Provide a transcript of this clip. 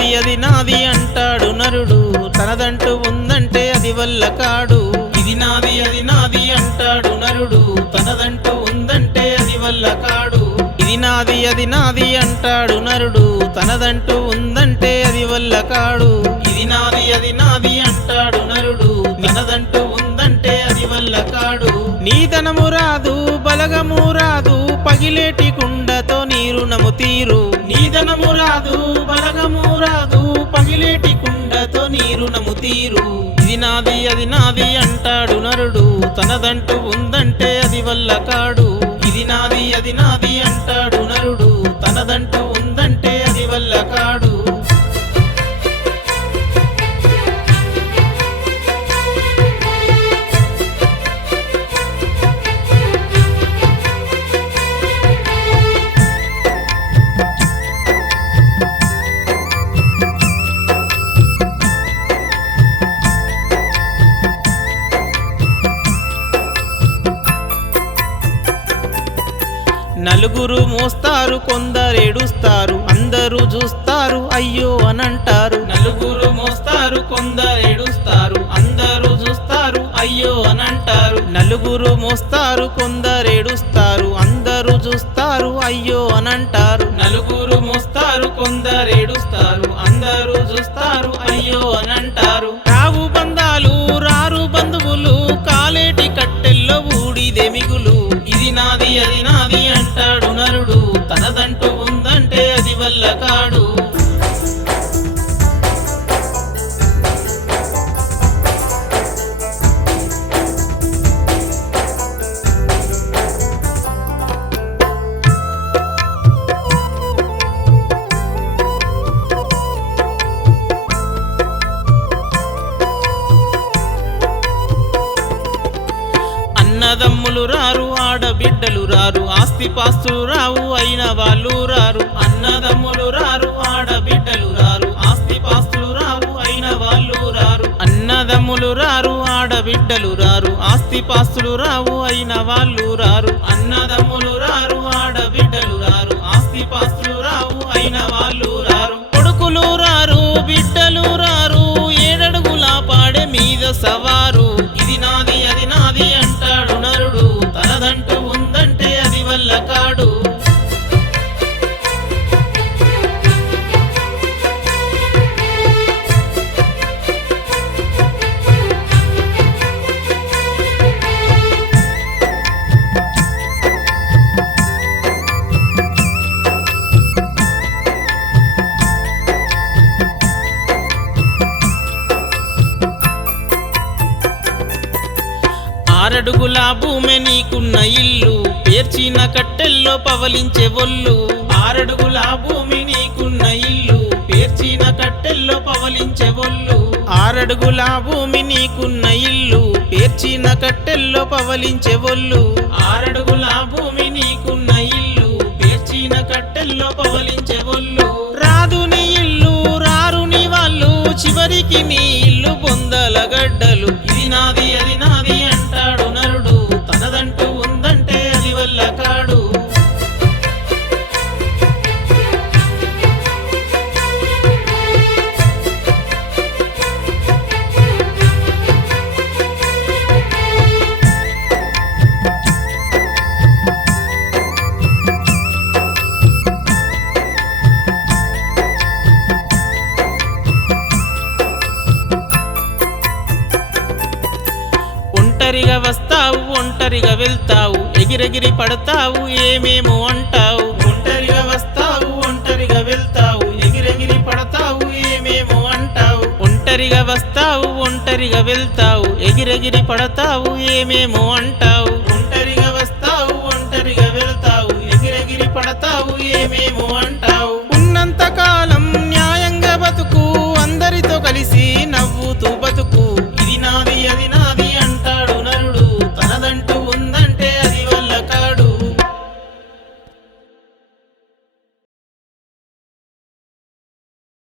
అది అంటాడు నరుడు. తనదంటూ ఉందంటే అది వల్ల కాడు. ఇది నాది అది నాది అంటాడు నరుడు. తనదంటూ ఉందంటే అది వల్ల కాడు. ఇది నాది అది నాది అంటాడు నరుడు. తనదంటూ ఉందంటే అది వల్ల కాడు. ఇది నాది అది నాది అంటాడు నరుడు. తనదంటూ ఉందంటే అది వల్ల కాడు. నీతనము రాదు బలగము రాదు. పగిలేటి కుండతో నీరు నము తీరు నీదనము రాదు తీరు. ఇది నాది అది నాది అంటాడు నరుడు. తనదంటూ ఉందంటే అది వల్ల కాడు. ఇది నాది అది నాది అంటాడు నరుడు. తనదంటూ ఉందంటే అది వల్ల కాడు. నలుగురు మోస్తారు కొందరేడుస్తారు అందరూ చూస్తారు అయ్యో అనంటారు. నలుగురు మోస్తారు కొందరేడుస్తారు అందరూ చూస్తారు అయ్యో అనంటారు. నలుగురు మోస్తారు కొందరేడుస్తారు అందరూ చూస్తారు అయ్యో అనంటారు. నలుగురు మోస్తారు కొందరేడుస్తారు అందరూ చూస్తారు అయ్యో అనంటారు. అన్నదమ్ములు రారు ఆడబిడ్డలు రారు ఆస్తిపాస్తులు రావు అయిన వాళ్ళు రారు. అన్నదమ్ములు రారు ఆడబిడ్డలు రారు ఆస్తి ఆస్తిపాస్తులు రావు అయిన వాళ్ళు రారు. అన్నదమ్ములు రారు ఆడబిడ్డలు రారు ఆస్తి పాస్తులు రావు అయిన వాళ్ళు రారు. అన్నదమ్ములు రారు ఆడబిడ్డలు రారు ఆస్తి పాస్తులు రావు అయిన వాళ్ళు ఆరడుగుల భూమి నీకున్న ఇల్లు పేర్చిన కట్టెల్లో పవలించే ఒళ్ళు. ఆరడుగుల భూమి నీకున్న ఇల్లు పేర్చిన కట్టెల్లో పవలించే ఒళ్ళు. ఆరడుగుల భూమి నీకున్న ఇల్లు పేర్చిన కట్టెల్లో పవలించే ఒళ్ళు. ఆరడుగుల భూమి నీకున్న వస్తావు ఒంటరిగా వెళ్తావు ఎగిరెగిరి పడతావు ఏమేమో అంటావు. ఒంటరిగా వస్తావు ఒంటరిగా వెళ్తావు ఎగిరెగిరి పడతావు ఏమేమో అంటావు. ఒంటరిగా వస్తావు ఒంటరిగా వెళ్తావు ఎగిరెగిరి పడతావు ఏమేమో అంటావు. ఒంటరిగా వస్తావు ఒంటరిగా వెళ్తావు ఎగిరెగిరి పడతావు ఏమేమో అంటావు.